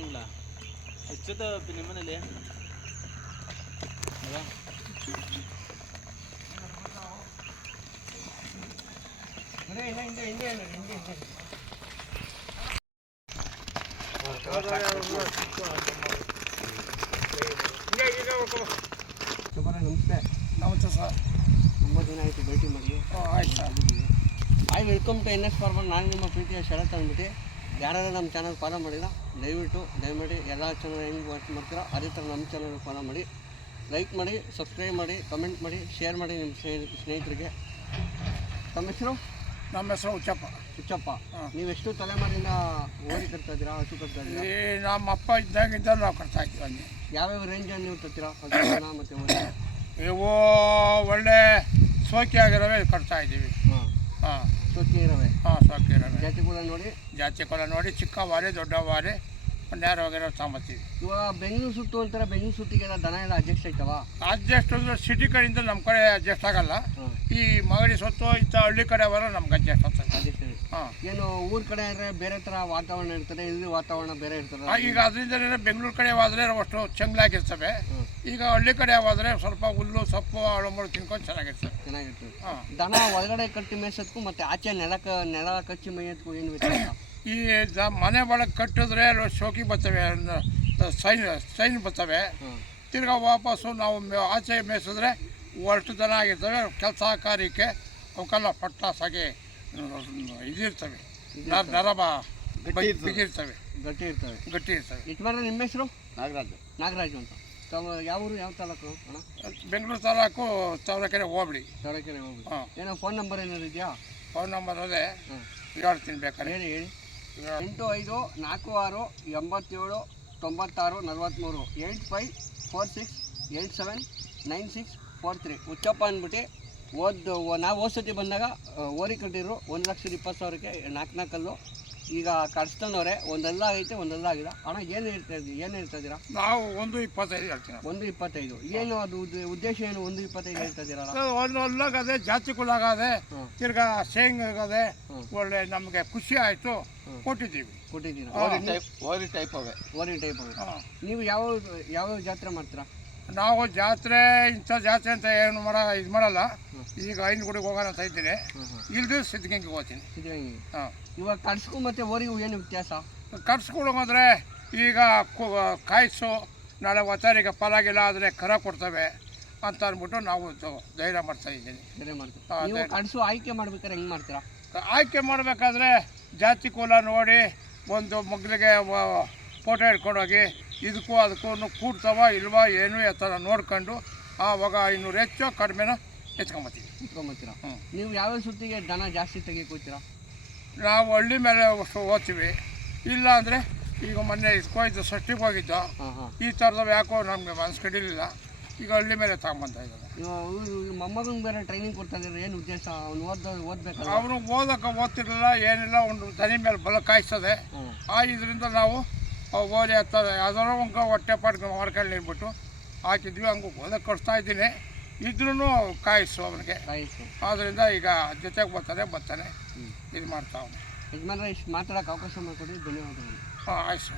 ನಾಗಮಂಗಲ ಎಷ್ಟೊತ್ತ ನಿಮ್ಮ ಮನೇಲಿ ಅಲ್ಲ? ಸುಮಾರು ನಮಸ್ತೆ. ನಮಸ್ತೆ ಸರ್. ತುಂಬ ದಿನ ಆಯಿತು ಭೇಟಿ ಮಾಡಿ. ಆಯ್ತು sir. Hi welcome to N S farmer. ನಾನು ನಿಮ್ಮ ಪ್ರೀತಿಯ ಶರತ್ ಅಂದ್ಬಿಟ್ಟು. ಯಾರು ನಮ್ಮ ಚಾನಲ್ ಫಾಲೋ ಮಾಡಿಲ್ಲ ದಯವಿಟ್ಟು ದಯಮಾಡಿ ಎಲ್ಲ ಚಾನಲ್ ಹೆಂಗೆ ವಾಚ್ ಮಾಡ್ತೀರೋ ಅದೇ ಥರ ನಮ್ಮ ಚಾನಲ್ ಫಾಲೋ ಮಾಡಿ. ಲೈಕ್ ಮಾಡಿ ಸಬ್ಸ್ಕ್ರೈಬ್ ಮಾಡಿ ಕಮೆಂಟ್ ಮಾಡಿ ಶೇರ್ ಮಾಡಿ ನಿಮ್ಮ ಸ್ನೇಹಿ ಸ್ನೇಹಿತರಿಗೆ. ತಮ್ಮ ಹೆಸರು? ನಮ್ಮ ಹೆಸರು ಹುಚ್ಚಪ್ಪ ಹುಚ್ಚಪ್ಪ ಹಾಂ. ನೀವು ಎಷ್ಟು ತಲೆಮಾರಿಂದ ಓದಿ ತರ್ತಾ ಇದ್ದೀರಾ ಹಸು ಕರ್ತಾ ಇದ್ದೀರಾ? ಈ ನಮ್ಮ ಅಪ್ಪ ಇದ್ದಾಗಿದ್ದ ನಾವು ಕಟ್ತಾ ಇದ್ದೀವಿ ಯಾವ್ಯಾವ ರೇಂಜಲ್ಲಿ ನೀವು ತರ್ತೀರಾ ಹಸುನ ಮತ್ತು ಓದಿ ಇವು ಒಳ್ಳೆ ಸೋಕಿ ಆಗಿರೋವೇ ಕಟ್ತಾ ಇದ್ದೀವಿ. ಹಾಂ. ಹಾಂ. ಸೊಕ್ಕಿ ಇರವೆ ಹಾಂ ಸೋಕಿ ಇರೋವೆ ಜಾತಿಗಳ ನೋಡಿ. ಜಾತಿ ಕೊಲ ನೋಡಿ. ಚಿಕ್ಕ ವಾರೆ ದೊಡ್ಡ ವಾರೆ ನೇರವಾಗಿರೋ ತಗೊಂಬತ್ತೀವಿ ಇವಾಗ ಬೆಂಗಳೂರು ಸುತ್ತು ಅಂತಾರೆ ಬೆಂಗಳೂರು ಸುತ್ತಿಗೆಲ್ಲ ದನ ಎಲ್ಲ ಅಡ್ಜಸ್ಟ್ ಆಯ್ತವ? ಅಡ್ಜಸ್ಟ್ ಅಂದ್ರೆ ಸಿಟಿ ಕಡೆಯಿಂದ ನಮ್ಮ ಕಡೆ ಅಡ್ಜಸ್ಟ್ ಆಗಲ್ಲ. ಈ ಮಗಡಿ ಸೊತ್ತು ಇತ್ತ ಹಳ್ಳಿ ಕಡೆ ಅವರ ನಮ್ಗೆ ಅಡ್ಜಸ್ಟ್ ಆಗ್ತದೆ. ಅಡ್ಜಸ್ಟ್ ಹಾಂ. ಏನು ಊರ ಕಡೆ ಅಂದ್ರೆ ಬೇರೆ ಥರ ವಾತಾವರಣ ಇರ್ತದೆ ಇಲ್ಲಿ ವಾತಾವರಣ ಬೇರೆ ಇರ್ತದೆ. ಈಗ ಅದರಿಂದಲೇ ಬೆಂಗಳೂರು ಕಡೆ ಹೋದ್ರೆ ಅಷ್ಟು ಚೆಂಗ್ಲಾಗಿರ್ತವೆ. ಈಗ ಹಳ್ಳಿ ಕಡೆ ಹೋದ್ರೆ ಸ್ವಲ್ಪ ಹುಲ್ಲು ಸೊಪ್ಪು ಅಳಂಬಳು ತಿನ್ಕೊಂಡು ಚೆನ್ನಾಗಿರ್ತದೆ ಚೆನ್ನಾಗಿರ್ತದೆ ಹಾಂ. ದನ ಒಳಗಡೆ ಕಟ್ಟಿ ಮೇಯ್ಸೋದಕ್ಕೂ ಮತ್ತೆ ಆಚೆ ನೆಲಕ ನೆಲ ಕಚ್ಚಿ ಮೇಯೋದಕ್ಕೂ ಏನು ವ್ಯತ್ಯಾಸ ಈ ದ- ಮನೆ ಒಳಗೆ ಕಟ್ಟಿದ್ರೆ ಶೋಕಿ ಬರ್ತವೆ ಸೈನ್ ಸೈನ್ ಬರ್ತವೆ. ತಿರ್ಗ ವಾಪಸ್ಸು ನಾವು ಮೇ- ಆಚೆ ಮೇಯಿಸಿದ್ರೆ ಒಟ್ಟು ದನ ಆಗಿರ್ತವೆ ಕೆಲಸ ಕಾರ್ಯಕ್ಕೆ ಅವಕ್ಕೆಲ್ಲ ಪಟ್ಟಾಸಾಗಿ ಇದಿರ್ತವೆ. ನರ ನರಬ ಬಿಗಿರ್ತವೆ. ಗಟ್ಟಿ ಇರ್ತವೆ. ಗಟ್ಟಿ ಇರ್ತವೆ. ಇಟ್ಬಾರ್ರೆ ನಿಮ್ಮ ಹೆಸರು? ನಾಗರಾಜು. ನಾಗರಾಜು ಅಂತ. ತಾವು ಯಾವ ಊರು ಯಾವ ತಾಲೂಕು? ಅಣ್ಣ? ಬೆಂಗಳೂರು ತಾಲೂಕು ಚೌರಕೆರೆ ಹೋಬಳಿ. ಚೌರಕೆರೆ ಹೋಗಿ ಹಾಂ. ಏನೋ ಫೋನ್ ನಂಬರ್ ಏನಾದ್ರು ಇದೆಯಾ? ಫೋನ್ ನಂಬರ್ ಅದೇ. ಹಾಂ. ಹೇಳ್ತೀನಿ ಬೇಕಾದ್ರೆ ಹೇಳಿ ಹೇಳಿ. ಎಂಟು ಐದು ನಾಲ್ಕು ಆರು ಎಂಬತ್ತೇಳು ತೊಂಬತ್ತಾರು ನಲ್ವತ್ತ್ಮೂರು eight five four six eight seven nine six four three. Huchappa ಅಂದ್ಬಿಟ್ಟು ಓದ್ ನಾವು ಓದ್ಸತಿ ಸತಿ ಬಂದಾಗ ಓರಿ ಕಟ್ಟಿದ್ರು ಒಂದು ಲಕ್ಷದ ಇಪ್ಪತ್ತು ಸಾವಿರಕ್ಕೆ ನಾಲ್ಕು ನಾಲ್ಕಲ್ಲು. ಈಗ ಕಟ್ಸ್ತನವ್ರೆ ಒಂದೆಲ್ಲ ಐತೆ ಒಂದೆಲ್ಲ ಆಗಿದೆ ಅಣ್ಣ ಏನು ಹೇಳ್ತಾ ಇದ್ದೀವಿ ಏನು ಹೇಳ್ತಾ ಇದ್ದೀರಾ? ನಾವು ಒಂದು ಇಪ್ಪತ್ತೈದು ಹೇಳ್ತೀನಿ ಒಂದು ಇಪ್ಪತ್ತೈದು. ಏನು ಅದು ಉದ್ದ- ಉದ್ದೇಶ ಏನು ಒಂದು ಇಪ್ಪತ್ತೈದು ಹೇಳ್ತಾ ಇದ್ದೀರಲ್ಲ ಅದು ಒಂದು ಜಾತಿ ತಿರ್ಗಾ ಶೇಂಗ್ ಆಗದೆ ಹ್ಮ್. ಒಳ್ಳೆ ನಮಗೆ ಖುಷಿ ಆಯಿತು ಹ್ಮ್. ಕೊಟ್ಟಿದ್ದೀವಿ. ಕೊಟ್ಟಿದ್ದೀರಾ? ಓರಿ ಟೈಪ್ ಓರಿ ಟೈಪ್ ಅವೆ. ಓರಿ ಟೈಪ್ ಅವೆ. ಹಾಂ. ನೀವು ಯಾವ ಯಾವ ಜಾತ್ರೆ ಮಾಡ್ತೀರಾ? ನಾವು ಜಾತ್ರೆ ಇಂಥ ಜಾತ್ರೆ ಅಂತ ಏನು ಮಾಡ ಇದು ಮಾಡಲ್ಲ. ಈಗ ಐನ್ ಗುಡಿಗೆ ಹೋಗೋಣ ಅಂತ ಇದ್ದೀನಿ. ಇಲ್ದು ಸಿದ್ಧಗಂಗೆ ಹೋಗ್ತೀನಿ. ಹಾಂ. ಇವಾಗ ಕಡ್ಸ್ಕೊ ಮತ್ತೆ ಓರಿಗೂ ಏನು ವ್ಯತ್ಯಾಸ? ಕಡ್ಸ್ಕೊಳಂಗಂದ್ರೆ ಈಗ ಕಾಯಿಸು ನಾಳೆ ಒತ್ತಾರಿಗೆ ಫಲಾಗಿಲ್ಲ ಆದರೆ ಕರ ಕೊಡ್ತವೆ ಅಂತ ಅಂದ್ಬಿಟ್ಟು ನಾವು ಧೈರ್ಯ ಮಾಡ್ತಾ ಇದ್ದೀನಿ. ಕಡ್ಸು ಆಯ್ಕೆ ಮಾಡ್ಬೇಕಾದ್ರೆ ಹೆಂಗ್ ಮಾಡ್ತೀರಾ? ಆಯ್ಕೆ ಮಾಡಬೇಕಾದ್ರೆ ಜಾತಿ ಕುಲ ನೋಡಿ ಒಂದು ಮಗ್ಲಿಗೆ ಫೋಟೋ ಹಿಡ್ಕೊಂಡೋಗಿ ಇದಕ್ಕೂ ಅದಕ್ಕೂ ಕೂಡ್ತವ ಇಲ್ವಾ ಏನು ಎತ್ತರ ನೋಡ್ಕೊಂಡು ಆವಾಗ ಇನ್ನೂರು ಹೆಚ್ಚು ಕಡಿಮೆನ ಹೆಚ್ಕೊಂಬತ್ತೀವಿ. ಇಟ್ಕೊಂಬತ್ತೀರಾ ಹ್ಞೂ ನೀವು ಯಾವ ಸುತ್ತಿಗೆ ದನ ಜಾಸ್ತಿ ತೆಗಿಕೋತೀರಾ ನಾವು ಹಳ್ಳಿ ಮೇಲೆ ಓದ್ತೀವಿ ಇಲ್ಲ ಅಂದರೆ ಈಗ ಮೊನ್ನೆ ಇಸ್ಕೋಯ್ತು ಷಷ್ಟಿಗೆ ಹೋಗಿದ್ದು. ಹಾಂ ಹಾಂ. ಈ ಥರದವು ಯಾಕೋ ನಮಗೆ ಮನಸ್ಸು ಕಡಿಲಿಲ್ಲ ಈಗ ಹಳ್ಳಿ ಮೇಲೆ ತಗೊಂಬಂತ ಇದ್ದಾರೆ ಮೊಮ್ಮಗನ ಬೇರೆ ಟ್ರೈನಿಂಗ್ ಕೊಡ್ತಾ ಇದ್ದಾರೆ ಏನು ಉದ್ದೇಶ? ಅವ್ನು ಓದ್ ಓದ್ಬೇಕಲ್ಲ ಅವನು ಓದಕ್ಕೆ ಓದ್ತಿರಲಿಲ್ಲ ಏನಿಲ್ಲ ಒಂದು ದನಿ ಮೇಲೆ ಬಲ ಕಾಯಿಸ್ತದೆ. ಆ ಇದರಿಂದ ನಾವು ಅವು ಓದಿ ಹತ್ತದೆ. ಯಾವ್ದಾರ ಒಂದು ಹೊಟ್ಟೆ ಪಾಡ್ಕೊಂಡು ಮಾಡ್ಕೊಂಡು ಅಂದ್ಬಿಟ್ಟು ಹಾಕಿದ್ವಿ ಹಂಗೆ ಓದಕ್ಕೆ ಕೊಡಿಸ್ತಾ ಇದ್ದೀನಿ. ಇದ್ರೂ ಕಾಯಿಸು ಅವನಿಗೆ. ಆದ್ದರಿಂದ ಈಗ ಜೊತೆಗೆ ಬರ್ತಾನೆ. ಬರ್ತಾನೆ ಇದು ಮಾಡ್ತಾ ಅವನು. ಯಜಮಾನ್ರೆ ಇಷ್ಟು ಮಾತಾಡೋಕೆ ಅವಕಾಶ ಮಾಡಿಕೊಡಿ ಧನ್ಯವಾದಗಳು. ಹಾಂ ಆಯ್ತು.